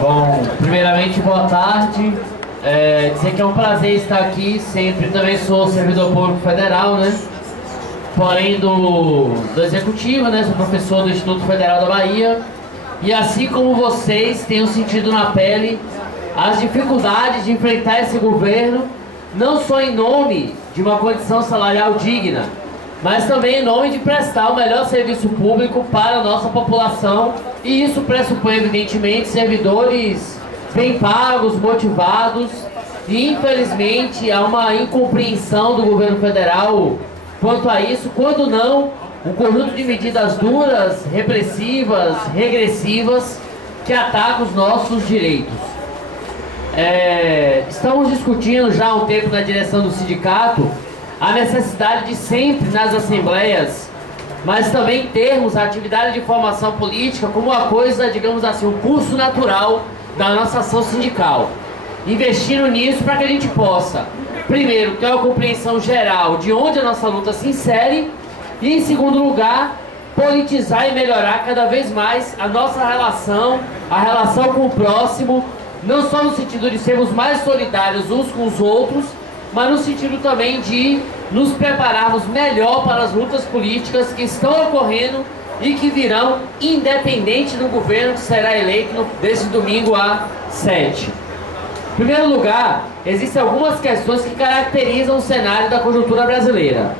Bom, primeiramente, boa tarde. Dizer que é um prazer estar aqui sempre. Também sou servidor público federal, né? Porém do Executivo, né? Sou professor do Instituto Federal da Bahia. E assim como vocês, tenho sentido na pele as dificuldades de enfrentar esse governo, não só em nome de uma condição salarial digna, mas também em nome de prestar o melhor serviço público para a nossa população. E isso pressupõe, evidentemente, servidores bem pagos, motivados. E, infelizmente, há uma incompreensão do governo federal quanto a isso, quando não, um conjunto de medidas duras, repressivas, regressivas, que atacam os nossos direitos. Estamos discutindo já há um tempo na direção do sindicato a necessidade de sempre nas assembleias, mas também termos a atividade de formação política como uma coisa, digamos assim, um curso natural da nossa ação sindical. Investindo nisso para que a gente possa, primeiro, ter uma compreensão geral de onde a nossa luta se insere e, em segundo lugar, politizar e melhorar cada vez mais a nossa relação, a relação com o próximo, não só no sentido de sermos mais solidários uns com os outros, mas no sentido também de nos prepararmos melhor para as lutas políticas que estão ocorrendo e que virão, independente do governo que será eleito desse domingo a 7. Em primeiro lugar, existem algumas questões que caracterizam o cenário da conjuntura brasileira.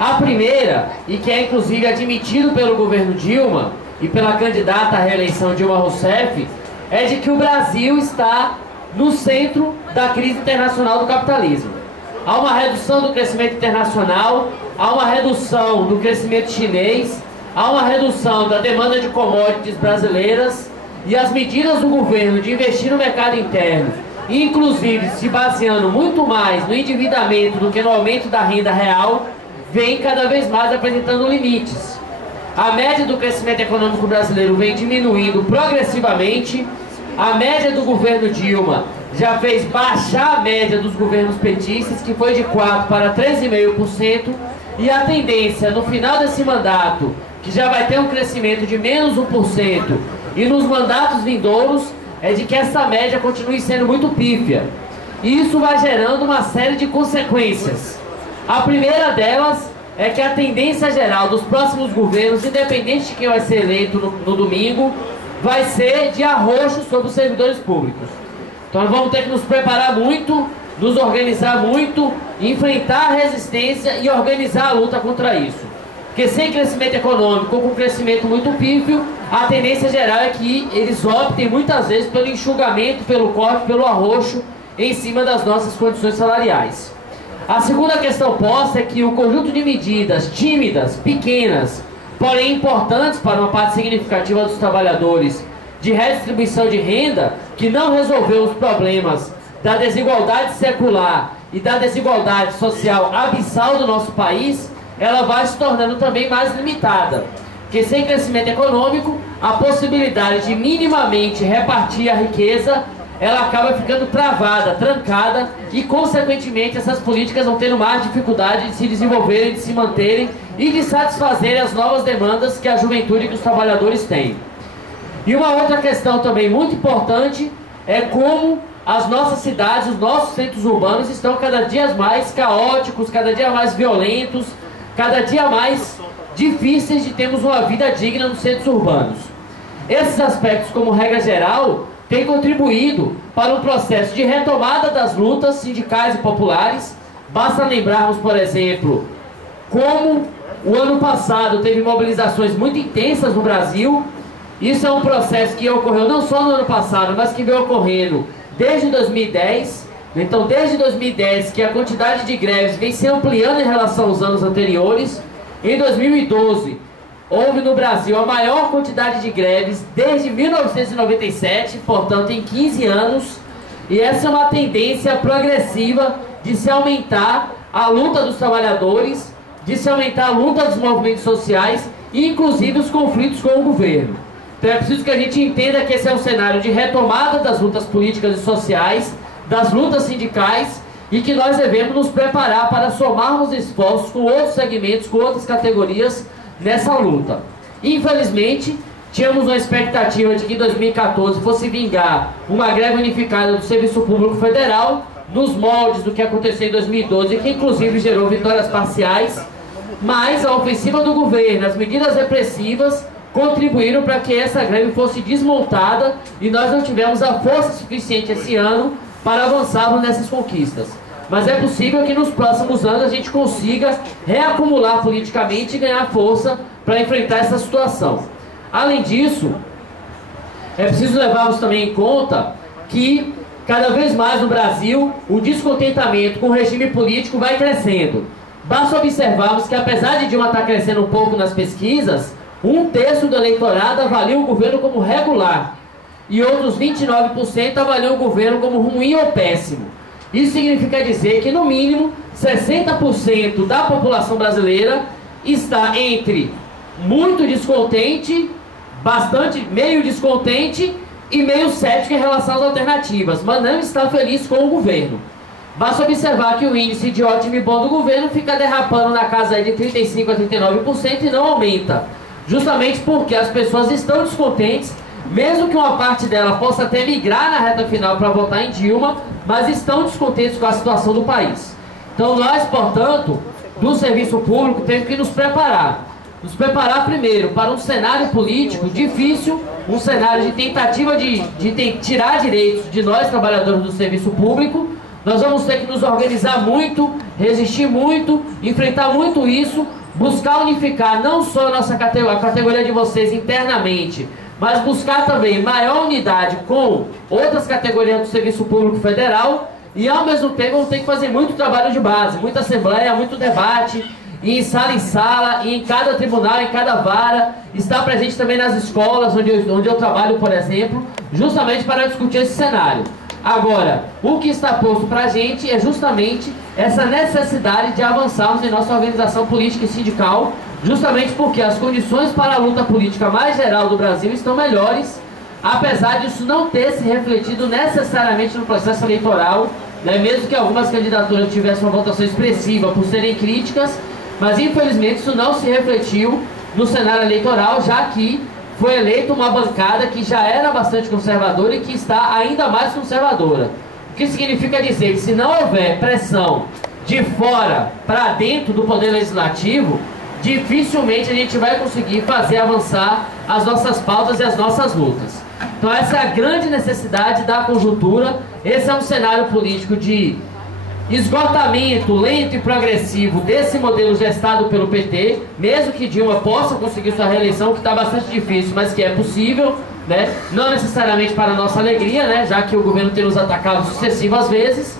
A primeira, e que é inclusive admitido pelo governo Dilma e pela candidata à reeleição Dilma Rousseff, é de que o Brasil está no centro da crise internacional do capitalismo. Há uma redução do crescimento internacional, há uma redução do crescimento chinês, há uma redução da demanda de commodities brasileiras, e as medidas do governo de investir no mercado interno, inclusive se baseando muito mais no endividamento do que no aumento da renda real, vem cada vez mais apresentando limites. A média do crescimento econômico brasileiro vem diminuindo progressivamente. A média do governo Dilma já fez baixar a média dos governos petistas, que foi de 4% para 13,5%, e a tendência no final desse mandato, que já vai ter um crescimento de menos 1%, e nos mandatos vindouros, é de que essa média continue sendo muito pífia. E isso vai gerando uma série de consequências. A primeira delas é que a tendência geral dos próximos governos, independente de quem vai ser eleito no domingo, vai ser de arroxo sobre os servidores públicos. Então nós vamos ter que nos preparar muito, nos organizar muito, enfrentar a resistência e organizar a luta contra isso. Porque sem crescimento econômico ou com crescimento muito pífio, a tendência geral é que eles optem muitas vezes pelo enxugamento, pelo corte, pelo arroxo em cima das nossas condições salariais. A segunda questão posta é que o conjunto de medidas tímidas, pequenas, porém importantes para uma parte significativa dos trabalhadores, de redistribuição de renda, que não resolveu os problemas da desigualdade secular e da desigualdade social abissal do nosso país, ela vai se tornando também mais limitada. Porque sem crescimento econômico, a possibilidade de minimamente repartir a riqueza, ela acaba ficando travada, trancada, e consequentemente essas políticas vão tendo mais dificuldade de se desenvolverem, de se manterem e de satisfazerem as novas demandas que a juventude e que os trabalhadores têm. E uma outra questão também muito importante é como as nossas cidades, os nossos centros urbanos estão cada dia mais caóticos, cada dia mais violentos, cada dia mais difíceis de termos uma vida digna nos centros urbanos. Esses aspectos, como regra geral, têm contribuído para um processo de retomada das lutas sindicais e populares. Basta lembrarmos, por exemplo, como o ano passado teve mobilizações muito intensas no Brasil. Isso é um processo que ocorreu não só no ano passado, mas que vem ocorrendo desde 2010. Então, desde 2010, que a quantidade de greves vem se ampliando em relação aos anos anteriores. Em 2012, houve no Brasil a maior quantidade de greves desde 1997, portanto, em 15 anos. E essa é uma tendência progressiva de se aumentar a luta dos trabalhadores, de se aumentar a luta dos movimentos sociais e, inclusive, os conflitos com o governo. Então, é preciso que a gente entenda que esse é um cenário de retomada das lutas políticas e sociais, das lutas sindicais, e que nós devemos nos preparar para somarmos esforços com outros segmentos, com outras categorias nessa luta. Infelizmente, tínhamos uma expectativa de que em 2014 fosse vingar uma greve unificada do Serviço Público Federal, nos moldes do que aconteceu em 2012, que inclusive gerou vitórias parciais, mas a ofensiva do governo, as medidas repressivas, contribuíram para que essa greve fosse desmontada e nós não tivemos a força suficiente esse ano para avançarmos nessas conquistas. Mas é possível que nos próximos anos a gente consiga reacumular politicamente e ganhar força para enfrentar essa situação. Além disso, é preciso levarmos também em conta que cada vez mais no Brasil o descontentamento com o regime político vai crescendo. Basta observarmos que apesar de Dilma estar crescendo um pouco nas pesquisas, 1/3 do eleitorado avalia o governo como regular e outros 29% avaliam o governo como ruim ou péssimo. Isso significa dizer que no mínimo 60% da população brasileira está entre muito descontente, bastante meio descontente e meio cético em relação às alternativas, mas não está feliz com o governo. Basta observar que o índice de ótimo e bom do governo fica derrapando na casa de 35% a 39% e não aumenta, justamente porque as pessoas estão descontentes, mesmo que uma parte dela possa até migrar na reta final para votar em Dilma, mas estão descontentes com a situação do país. Então nós, portanto, do serviço público, temos que nos preparar. Nos preparar primeiro para um cenário político difícil, um cenário de tentativa de tirar direitos de nós, trabalhadores do serviço público. Nós vamos ter que nos organizar muito, resistir muito, enfrentar muito isso, buscar unificar não só a categoria de vocês internamente, mas buscar também maior unidade com outras categorias do Serviço Público Federal e ao mesmo tempo vamos ter que fazer muito trabalho de base, muita assembleia, muito debate, e em sala, e em cada tribunal, em cada vara, estar presente também nas escolas onde eu trabalho, por exemplo, justamente para discutir esse cenário. Agora, o que está posto para a gente é justamente essa necessidade de avançarmos em nossa organização política e sindical, justamente porque as condições para a luta política mais geral do Brasil estão melhores, apesar disso não ter se refletido necessariamente no processo eleitoral, né? Mesmo que algumas candidaturas tivessem uma votação expressiva por serem críticas, mas infelizmente isso não se refletiu no cenário eleitoral, já que foi eleita uma bancada que já era bastante conservadora e que está ainda mais conservadora. O que significa dizer que se não houver pressão de fora para dentro do Poder Legislativo, dificilmente a gente vai conseguir fazer avançar as nossas pautas e as nossas lutas. Então essa é a grande necessidade da conjuntura, esse é um cenário político de esgotamento lento e progressivo desse modelo gestado pelo PT, mesmo que Dilma possa conseguir sua reeleição, que está bastante difícil, mas que é possível, né? Não necessariamente para a nossa alegria, né? Já que o governo tem nos atacado sucessivas vezes,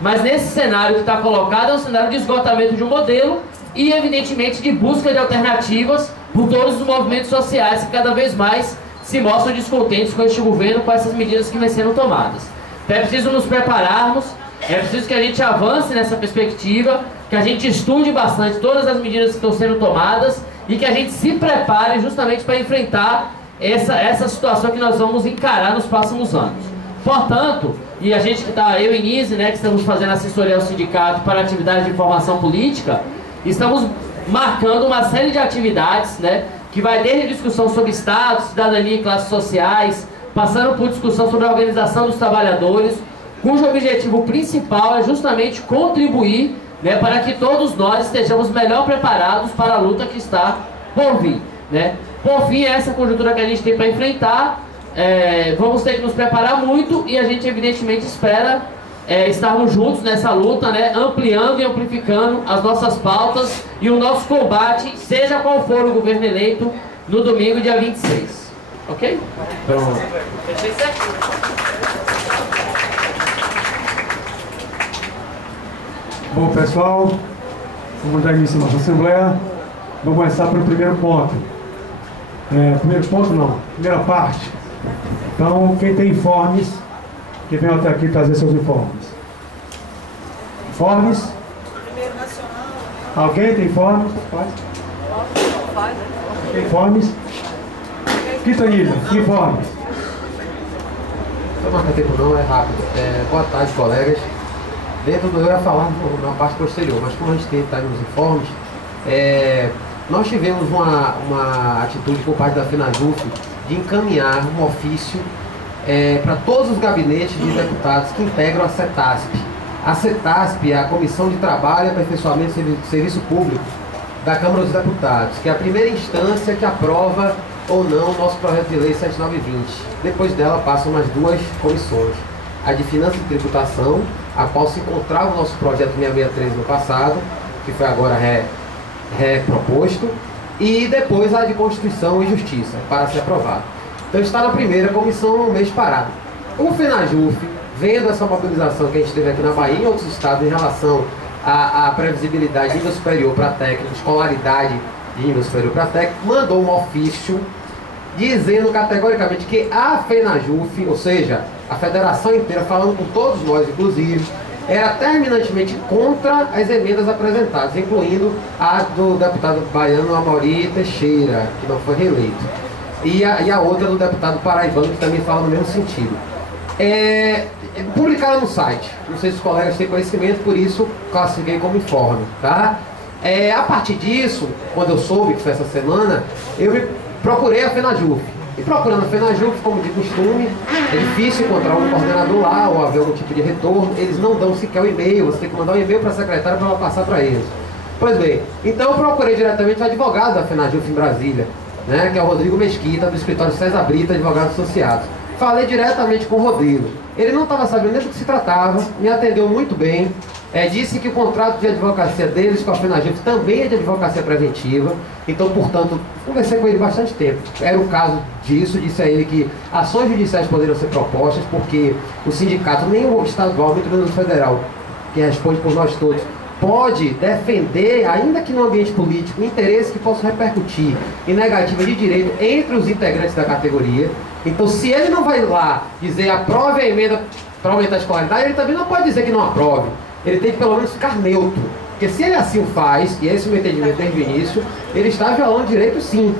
mas nesse cenário que está colocado é um cenário de esgotamento de um modelo e evidentemente de busca de alternativas por todos os movimentos sociais que cada vez mais se mostram descontentes com este governo, com essas medidas que vêm sendo tomadas. Então é preciso nos prepararmos, é preciso que a gente avance nessa perspectiva, que a gente estude bastante todas as medidas que estão sendo tomadas e que a gente se prepare justamente para enfrentar essa situação que nós vamos encarar nos próximos anos. Portanto, e a gente que está, eu e Nise, né, que estamos fazendo assessoria ao sindicato para atividades de formação política, estamos marcando uma série de atividades, né, que vai desde discussão sobre Estado, cidadania e classes sociais, passando por discussão sobre a organização dos trabalhadores, cujo objetivo principal é justamente contribuir, né, para que todos nós estejamos melhor preparados para a luta que está por vir, né. Por fim, essa conjuntura que a gente tem para enfrentar, vamos ter que nos preparar muito e a gente evidentemente espera estarmos juntos nessa luta, né, ampliando e amplificando as nossas pautas e o nosso combate, seja qual for o governo eleito, no domingo, dia 26. Ok? Pronto. Fechei certo? Bom, pessoal, vamos dar início à nossa Assembleia. Vamos começar pelo primeiro ponto. Primeiro ponto não, primeira parte. Então, quem tem informes, que venham até aqui trazer seus informes. Informes? Primeiro nacional. Alguém tem informes? Faz. Tem informes? Quintanilha, informes. Não marca tempo não, é rápido. Boa tarde, colegas. eu ia falar na parte posterior, mas como a gente está nos informes, nós tivemos uma atitude por parte da FENAJUF de encaminhar um ofício para todos os gabinetes de deputados que integram a CETASP. A CETASP é a Comissão de Trabalho e Aperfeiçoamento do Serviço Público da Câmara dos Deputados, que é a primeira instância que aprova ou não o nosso projeto de lei 7920. Depois dela passam mais duas comissões. A de Finanças e Tributação, a qual se encontrava o nosso projeto 663 no passado, que foi agora reproposto, e depois a de Constituição e Justiça, para ser aprovado. Então está na primeira comissão um mês parado. O FENAJUF, vendo essa mobilização que a gente teve aqui na Bahia e em outros estados em relação à previsibilidade de nível superior para técnico, escolaridade de nível superior para técnico, mandou um ofício dizendo categoricamente que a FENAJUF, ou seja, a federação inteira, falando com todos nós, inclusive, era terminantemente contra as emendas apresentadas, incluindo a do deputado baiano Amaury Teixeira, que não foi reeleito, e a outra do deputado paraibano, que também fala no mesmo sentido. Publicaram no site, não sei se os colegas têm conhecimento, por isso classifiquei como informe, tá? A partir disso, quando eu soube que foi essa semana, eu procurei a FENAJUF. E procurando a FENAJUF, como de costume, é difícil encontrar um coordenador lá ou haver algum tipo de retorno. Eles não dão sequer o e-mail, você tem que mandar um e-mail para a secretária para ela passar para eles. Pois bem, então eu procurei diretamente o advogado da FENAJUF em Brasília, né, que é o Rodrigo Mesquita, do escritório César Brito, Advogados Associados. Falei diretamente com o Rodrigo. Ele não estava sabendo nem do que se tratava, me atendeu muito bem. Disse que o contrato de advocacia deles com a FENAJUF também é de advocacia preventiva. Então, portanto, conversei com ele bastante tempo. Era o caso disso, disse a ele que ações judiciais poderiam ser propostas, porque o sindicato, nem o estadual, muito menos o federal, que responde por nós todos, pode defender, ainda que no ambiente político, interesses que possam repercutir em negativa de direito entre os integrantes da categoria. Então, se ele não vai lá dizer aprove a emenda para aumentar a escolaridade, ele também não pode dizer que não aprove. Ele tem que pelo menos ficar neutro. Porque se ele assim o faz, e esse é o meu entendimento desde o início, ele está violando direito sim.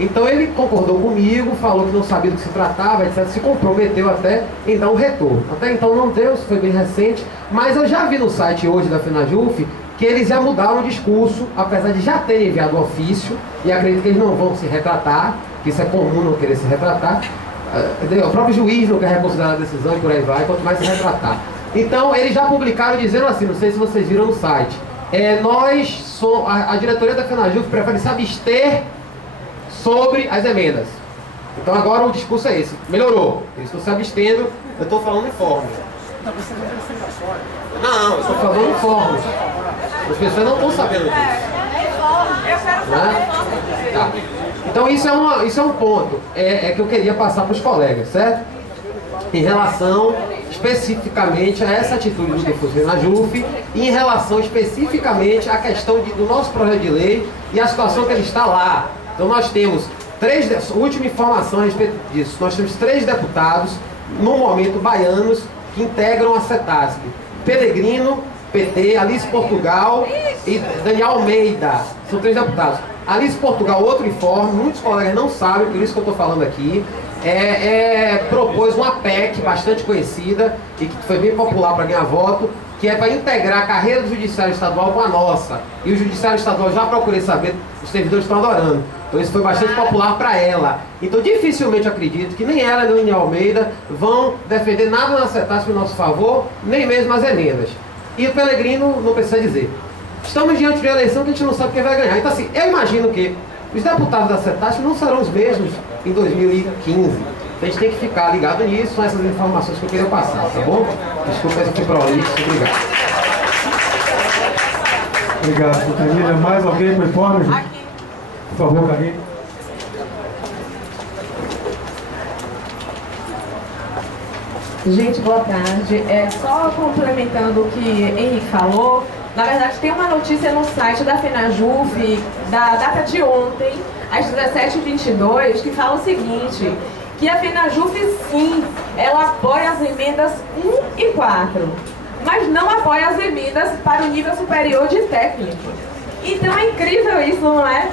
Então ele concordou comigo, falou que não sabia do que se tratava, etc. Se comprometeu até em dar um retorno. Até então não deu, isso foi bem recente, mas eu já vi no site hoje da FENAJUF que eles já mudaram o discurso, apesar de já terem enviado o ofício, e acredito que eles não vão se retratar, que isso é comum não querer se retratar. O próprio juiz não quer reconsiderar a decisão e por aí vai, quanto mais se retratar. Então, eles já publicaram dizendo assim, não sei se vocês viram no site, a diretoria da FENAJUF prefere se abster sobre as emendas. Então agora o discurso é esse, melhorou, eles estão se abstendo, eu estou falando informe. Não, eu estou falando informe. As pessoas não estão sabendo disso. Né? Tá. Então isso é um ponto que eu queria passar para os colegas, certo? Em relação especificamente a essa atitude do FENAJUF e em relação especificamente à questão do nosso projeto de lei e a situação que ele está lá. Então nós temos última informação a respeito disso, nós temos 3 deputados, no momento baianos, que integram a CETASP. Pelegrino, PT, Alice Portugal e Daniel Almeida, são 3 deputados. Alice Portugal, outro informe, muitos colegas não sabem, por isso que eu estou falando aqui, propôs uma PEC bastante conhecida e que foi bem popular para ganhar voto, que é para integrar a carreira do Judiciário Estadual com a nossa. E o Judiciário Estadual, já procurei saber, os servidores estão adorando. Então isso foi bastante popular para ela. Então dificilmente acredito que nem ela nem o Daniel Almeida vão defender nada na CETASP em nosso favor, nem mesmo as emendas. E o Pelegrino não precisa dizer. Estamos diante de uma eleição que a gente não sabe quem vai ganhar. Então assim, eu imagino que os deputados da CETASP não serão os mesmos em 2015. A gente tem que ficar ligado nisso, são essas informações que eu queria passar, tá bom? Desculpa se eu fui prolixo, obrigado. Obrigado, doutora. Mais alguém com informe? Por favor, Karine. Gente, boa tarde. Só complementando o que Henrique falou, na verdade tem uma notícia no site da FENAJUF, da data de ontem, às 17h22, que fala o seguinte, que a FENAJUF, sim, ela apoia as emendas 1 e 4, mas não apoia as emendas para o nível superior de técnico. Então é incrível isso, não é?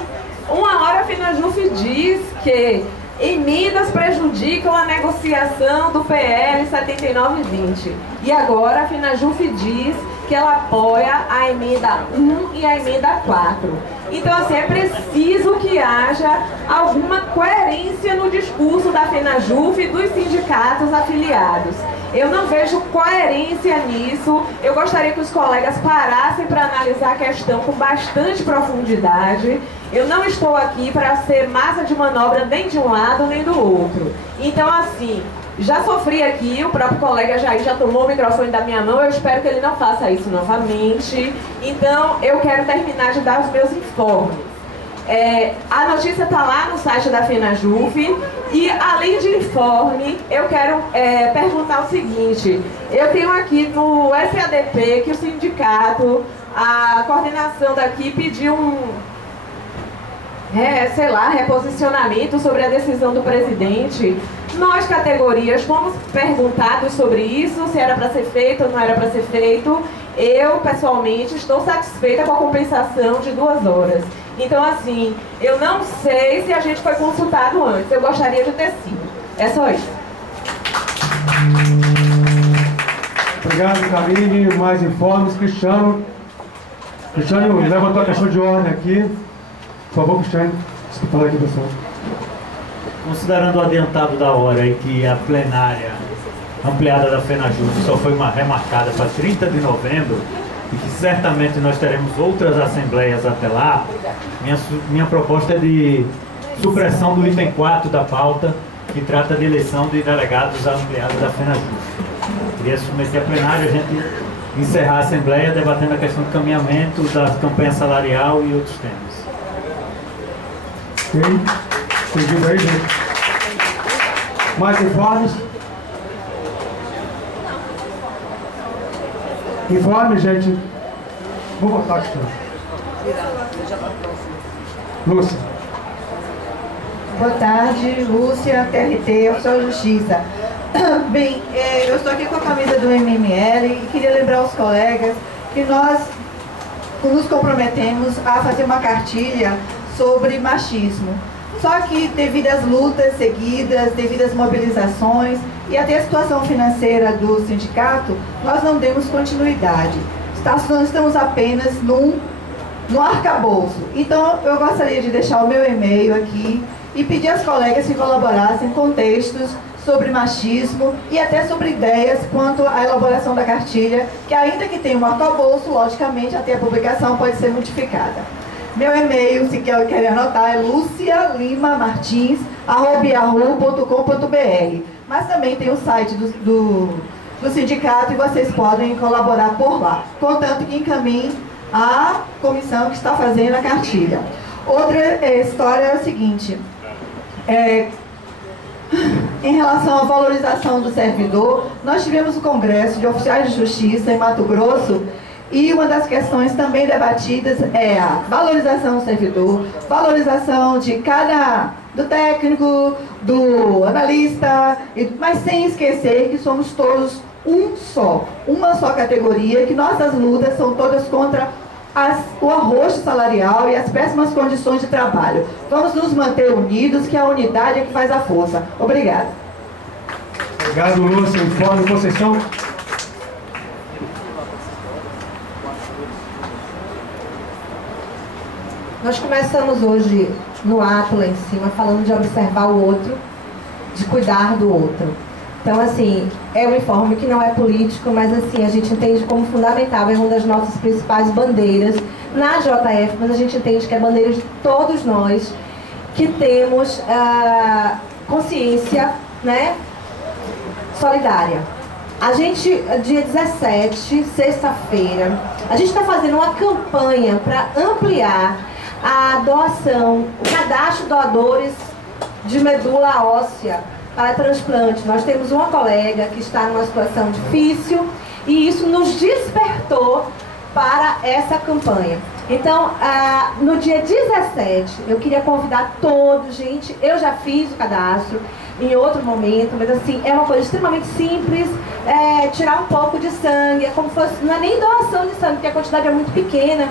Uma hora a FENAJUF diz que Emendas prejudicam a negociação do PL 7920. E agora a FENAJUF diz que ela apoia a emenda 1 e a emenda 4. Então, assim, é preciso que haja alguma coerência no discurso da FENAJUF e dos sindicatos afiliados. Eu não vejo coerência nisso. Eu gostaria que os colegas parassem para analisar a questão com bastante profundidade. Eu não estou aqui para ser massa de manobra nem de um lado nem do outro. Então, assim, já sofri aqui, o próprio colega Jair já tomou o microfone da minha mão, eu espero que ele não faça isso novamente. Então, eu quero terminar de dar os meus informes. A notícia está lá no site da FENAJUF e, além de informe, eu quero perguntar o seguinte. Eu tenho aqui no SADP que o sindicato, a coordenação daqui pediu reposicionamento sobre a decisão do presidente. Nós, categorias, fomos perguntados sobre isso, se era para ser feito ou não era para ser feito. Eu, pessoalmente, estou satisfeita com a compensação de 2 horas. Então, assim, eu não sei se a gente foi consultado antes. Eu gostaria de ter sido. É só isso. Obrigado, Karine. Mais informes. Cristiano levantou a questão de ordem aqui. Por favor, Cristiano. Desculpa aqui, pessoal. Considerando o adiantado da hora e que a plenária ampliada da FENAJUF só foi remarcada para 30 de novembro e que certamente nós teremos outras assembleias até lá, minha proposta é de supressão do item 4 da pauta, que trata de eleição de delegados ampliada da FENAJUF. Queria submeter a plenária, a gente encerrar a assembleia debatendo a questão do caminhamento da campanha salarial e outros temas. Ok. Seguindo aí, gente. Mais informes? Informe, gente. Vou botar aqui. Lúcia. Boa tarde, Lúcia, TRT, Oficial de Justiça. Bem, eu estou aqui com a camisa do MML e queria lembrar aos colegas que nós nos comprometemos a fazer uma cartilha sobre machismo. Só que devido às lutas seguidas, devido às mobilizações e até a situação financeira do sindicato, nós não demos continuidade. Nós estamos apenas no arcabouço. Então, eu gostaria de deixar o meu e-mail aqui e pedir às colegas que colaborassem com textos sobre machismo e até sobre ideias quanto à elaboração da cartilha, que ainda que tenha um arcabouço, logicamente, até a publicação pode ser modificada. Meu e-mail, se querem anotar, é lucialimamartins@yahoo.com.br. Mas também tem o site do sindicato e vocês podem colaborar por lá, contanto que encaminhem a comissão que está fazendo a cartilha. Outra história é o seguinte, em relação à valorização do servidor, nós tivemos o Congresso de Oficiais de Justiça em Mato Grosso. E uma das questões também debatidas é a valorização do servidor, valorização do técnico, do analista, mas sem esquecer que somos todos uma só categoria, que nossas lutas são todas contra o arroxo salarial e as péssimas condições de trabalho. Vamos nos manter unidos, que a unidade é que faz a força. Obrigada. Obrigado, Lúcia. Informe, Conceição. Nós começamos hoje no ato lá em cima, falando de observar o outro, de cuidar do outro. Então, assim, é um informe que não é político, mas assim, a gente entende como fundamental, é uma das nossas principais bandeiras na JF, mas a gente entende que é bandeira de todos nós que temos consciência, né, solidária. A gente, dia 17, sexta-feira, a gente está fazendo uma campanha para ampliar a doação, o cadastro de doadores de medula óssea para transplante. Nós temos uma colega que está numa situação difícil e isso nos despertou para essa campanha. Então, no dia 17, eu queria convidar todos, gente, eu já fiz o cadastro em outro momento, mas assim, é uma coisa extremamente simples, tirar um pouco de sangue, é como se fosse, não é nem doação de sangue, porque a quantidade é muito pequena,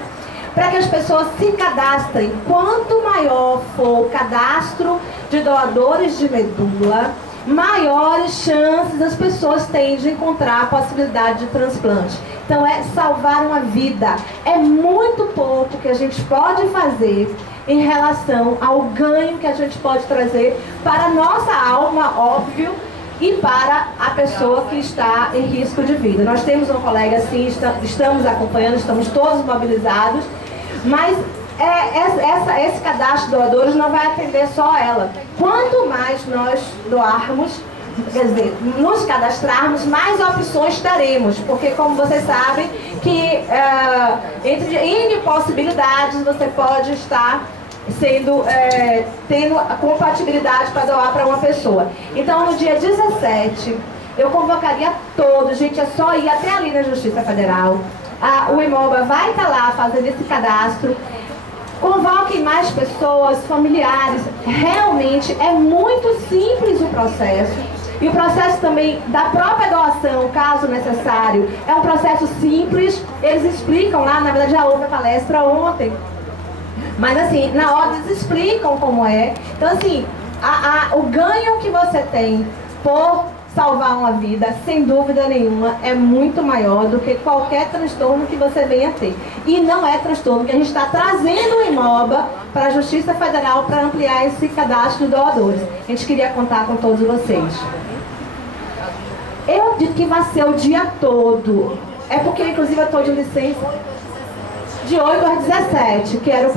para que as pessoas se cadastrem. Quanto maior for o cadastro de doadores de medula, maiores chances as pessoas têm de encontrar a possibilidade de transplante. Então é salvar uma vida. É muito pouco que a gente pode fazer em relação ao ganho que a gente pode trazer para a nossa alma, óbvio, e para a pessoa que está em risco de vida. Nós temos um colega assim, estamos acompanhando, estamos todos mobilizados, mas esse cadastro de doadores não vai atender só ela. Quanto mais nós doarmos, quer dizer, nos cadastrarmos, mais opções teremos, porque como vocês sabem, que entre N possibilidades você pode estar tendo a compatibilidade para doar para uma pessoa. Então no dia 17 eu convocaria todos, gente, é só ir até ali na Justiça Federal. O Imoba vai estar lá fazendo esse cadastro. Convoquem mais pessoas, familiares. Realmente é muito simples o processo. E o processo também da própria doação, caso necessário, é um processo simples. Eles explicam lá, na verdade já houve a palestra ontem. Mas assim, na hora eles explicam como é. Então assim, o ganho que você tem por salvar uma vida, sem dúvida nenhuma, é muito maior do que qualquer transtorno que você venha ter. E não é transtorno, que a gente está trazendo o Imoba para a Justiça Federal para ampliar esse cadastro de doadores. A gente queria contar com todos vocês. Eu acredito que vai ser o dia todo. É porque, inclusive, eu estou de licença de 8 às 17, que era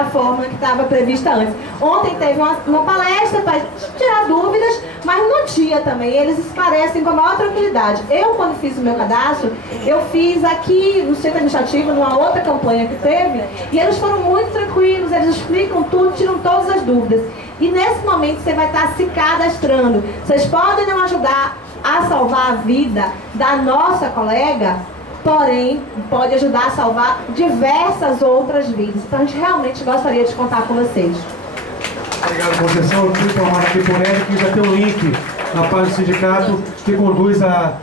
a forma que estava prevista antes. Ontem teve uma palestra para tirar dúvidas, mas no dia também eles esclarecem com a maior tranquilidade. Eu, quando fiz o meu cadastro, eu fiz aqui no centro administrativo, numa outra campanha que teve, e eles foram muito tranquilos, eles explicam tudo, tiram todas as dúvidas. E nesse momento você vai estar se cadastrando. Vocês podem não ajudar a salvar a vida da nossa colega, porém, pode ajudar a salvar diversas outras vidas. Então, a gente realmente gostaria de contar com vocês. Obrigado, Conceição. Eu fui informado aqui por ele que já tem um link na página do sindicato que conduz a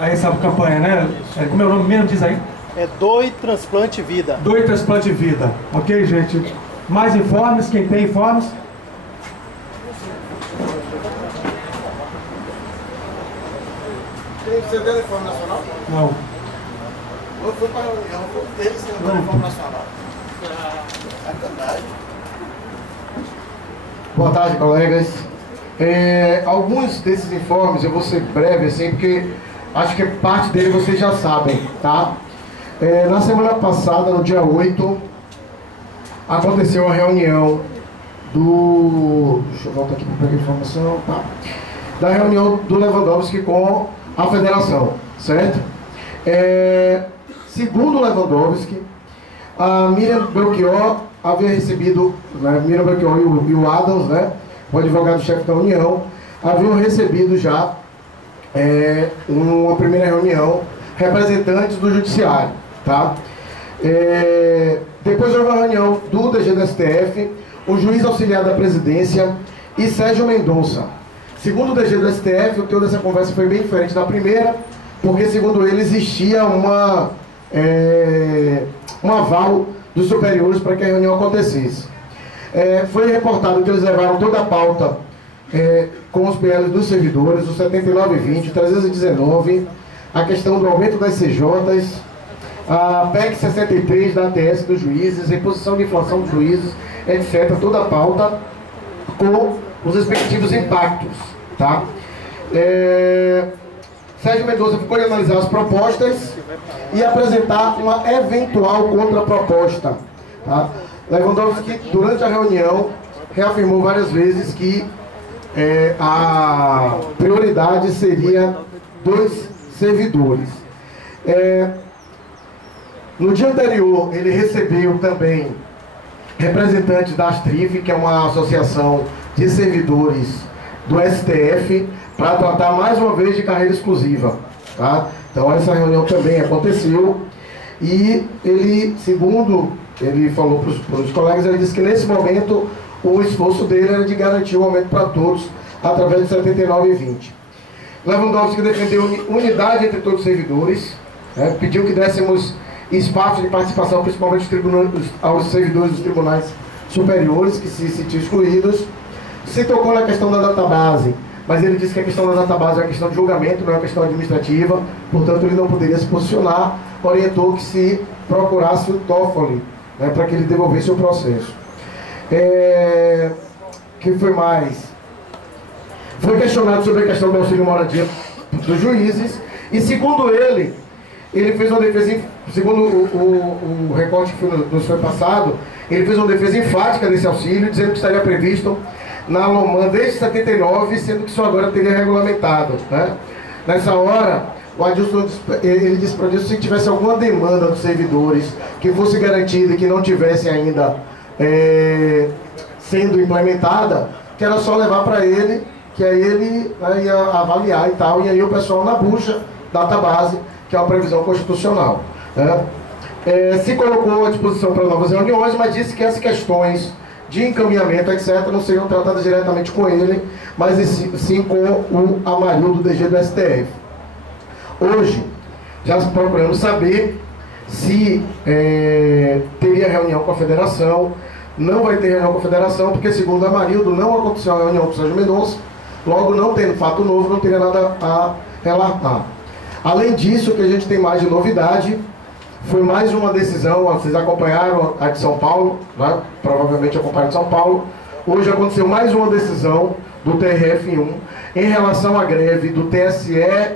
essa campanha, né? Como é o nome mesmo? Diz aí. É Doe Transplante Vida. Doe Transplante Vida. Ok, gente? Mais informes, quem tem informes? Você deu informe nacional? Não. Eu fui para a reunião, eles têm informe nacional. Boa tarde, colegas. Alguns desses informes eu vou ser breve, assim, porque acho que parte dele vocês já sabem, tá? Na semana passada, no dia 8, aconteceu a reunião do... Deixa eu voltar aqui para pegar a informação. Tá. Da reunião do Lewandowski com a federação, certo? Segundo o Lewandowski, a Miriam Belchior havia recebido, né, Miriam Belchior e o Adams, né, o advogado-chefe da União, haviam recebido já uma primeira reunião representantes do Judiciário, tá? Depois houve uma reunião do DG do STF, o juiz auxiliar da presidência e Sérgio Mendonça. Segundo o DG do STF, o teor dessa conversa foi bem diferente da primeira, porque, segundo ele, existia um aval dos superiores para que a reunião acontecesse. Foi reportado que eles levaram toda a pauta com os PLs dos servidores, o 7920, 319, a questão do aumento das CJs, a PEC 63 da ATS dos juízes, reposição de inflação dos juízes, etc. Toda a pauta com os respectivos impactos, tá? Sérgio Mendonça ficou de analisar as propostas e apresentar uma eventual contraproposta, tá? Lewandowski, durante a reunião, reafirmou várias vezes que a prioridade seria dos servidores. No dia anterior, ele recebeu também representantes da Astrif, que é uma associação de servidores do STF, para tratar mais uma vez de carreira exclusiva, tá? Então essa reunião também aconteceu e ele, segundo ele falou para os colegas, ele disse que nesse momento o esforço dele era de garantir o aumento para todos através de 79,20. Lewandowski defendeu unidade entre todos os servidores, né? Pediu que dessemos espaço de participação, principalmente aos servidores dos tribunais superiores, que se sentiam excluídos. Se tocou na questão da database, mas ele disse que a questão da database é uma questão de julgamento, não é uma questão administrativa, portanto ele não poderia se posicionar, orientou que se procurasse o Toffoli, né, para que ele devolvesse o processo. Que foi mais? Foi questionado sobre a questão do auxílio moradia dos juízes, e segundo ele fez uma defesa, segundo o recorte que nos foi passado, ele fez uma defesa enfática desse auxílio, dizendo que estaria previsto na Loman desde 79, sendo que só agora teria regulamentado, né? Nessa hora, o Adilson, ele disse para o Adilson que se tivesse alguma demanda dos servidores que fosse garantida e que não tivesse ainda sendo implementada, que era só levar para ele, que aí ele ia avaliar e tal, e aí o pessoal na bucha, database, que é uma previsão constitucional, né? Se colocou à disposição para novas reuniões, mas disse que essas questões de encaminhamento, etc., não seriam tratadas diretamente com ele, mas sim com o Amarildo, DG do STF. Hoje, já procuramos saber se teria reunião com a federação. Não vai ter reunião com a federação, porque segundo o Amarildo, não aconteceu a reunião com o Sérgio Mendonça, logo não tendo fato novo, não teria nada a relatar. Além disso, o que a gente tem mais de novidade, foi mais uma decisão, vocês acompanharam a de São Paulo, né? Provavelmente acompanharam de São Paulo. Hoje aconteceu mais uma decisão do TRF1 em relação à greve do TSE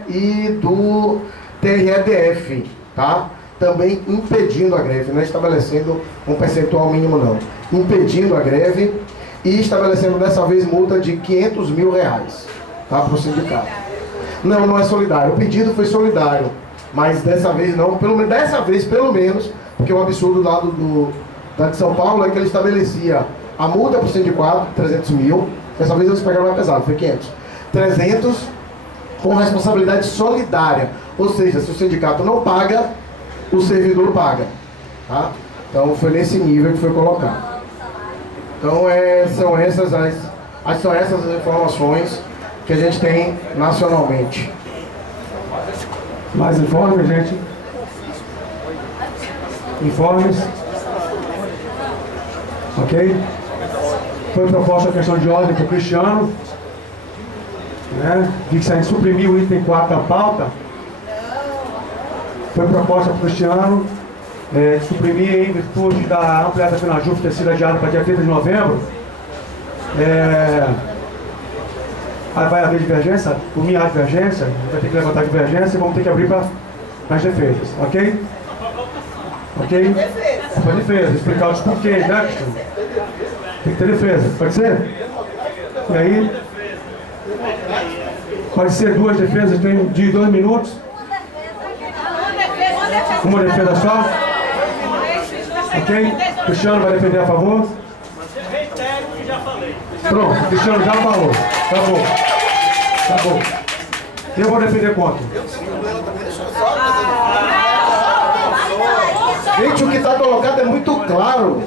e do TREDF, tá? Também impedindo a greve, não é estabelecendo um percentual mínimo não, impedindo a greve e estabelecendo dessa vez multa de R$500 mil, tá? Para o sindicato. Não, não é solidário, o pedido foi solidário, mas dessa vez não, dessa vez pelo menos, porque o absurdo lá da de São Paulo é que ele estabelecia a multa para o sindicato, 300 mil, dessa vez eles pegaram mais pesado, foi 500. 300 com responsabilidade solidária, ou seja, se o sindicato não paga, o servidor paga, tá? Então foi nesse nível que foi colocado. Então são essas as informações que a gente tem nacionalmente. Mais informes, gente? Informes? Ok? Foi proposta a questão de ordem para o Cristiano, né? Vi que se a gente suprimir o item 4 da pauta, foi proposta para o Cristiano suprimir em virtude da ampliada FENAJUF ter sido adiada para dia 30 de novembro. Aí vai haver divergência, por mim há divergência, vai ter que levantar divergência e vamos ter que abrir para as defesas, ok? Ok? Para defesa, explicar os porquês, né, Cristiano? Tem que ter defesa, pode ser? E aí, pode ser 2 defesas, tem de 2 minutos. Uma defesa só? Ok? Cristiano vai defender a favor? Pronto, Cristiano já falou. Tá bom. Eu vou defender contra. Gente, o que está colocado é muito claro.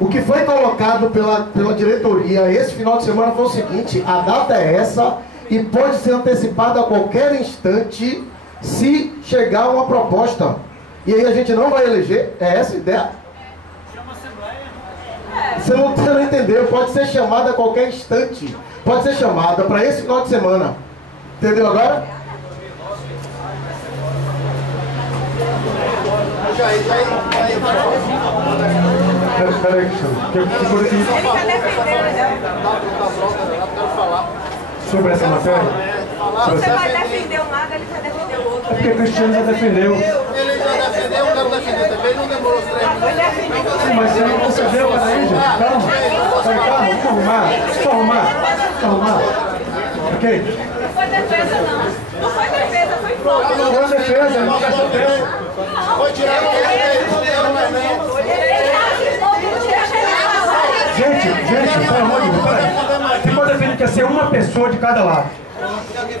O que foi colocado pela diretoria esse final de semana foi o seguinte: a data é essa e pode ser antecipada a qualquer instante se chegar uma proposta. E aí a gente não vai eleger? É essa a ideia? Você não entendeu, pode ser chamada a qualquer instante. Pode ser chamada para esse final de semana. Entendeu agora? Peraí, Cristiano. Ele quer defender, sobre essa matéria? Você vai defender um lado, ele vai defender o outro. É porque o Cristiano já defendeu. Ele já defendeu, eu quero defender também, não demorou os 3 minutos. Sim, mas você não concedeu para aí, gente. Calma, deixa eu arrumar. Ok? Não foi defesa, não. Não foi defesa, foi fogo. Não foi defesa, ele não gastou tempo. Foi tirar o direito, não deu, mas não. Gente, pelo amor de Deus, peraí. Ficou definido que ia ser uma pessoa de cada lado.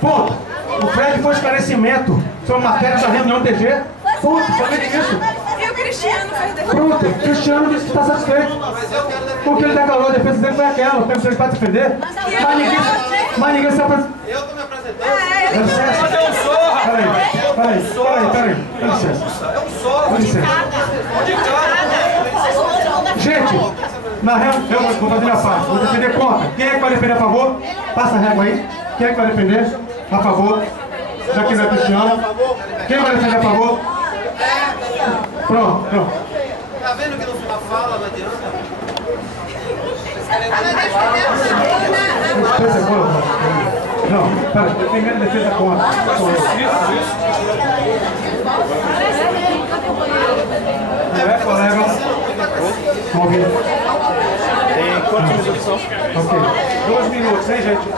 Ponto. O Fred foi esclarecimento sobre a matéria da reunião DG. Ponto, somente isso. E o Cristiano fez defesa. Pronto, o Cristiano disse que está satisfeito. Porque ele declarou a defesa dele foi aquela. Pergunta se ele vai defender. Mas ninguém se apresentou. Eu tô me apresentando. Dá licença. Mas eu sou, rapaz. Peraí. Dá licença. Eu sou. Dá licença. De cada. Gente, Na regra, eu vou fazer a parte. Vou defender contra. Quem é que vai defender a favor? Passa a régua aí. Quem é que vai defender a favor? Já que não é Cristiano. Quem vai defender a favor? Pronto, pronto. Tá vendo que no final fala, não adianta? Não, pera, primeiro defesa contra. É, colega. Vamos ver. Tem quantos minutos são? Ok. 2 minutos, hein, gente?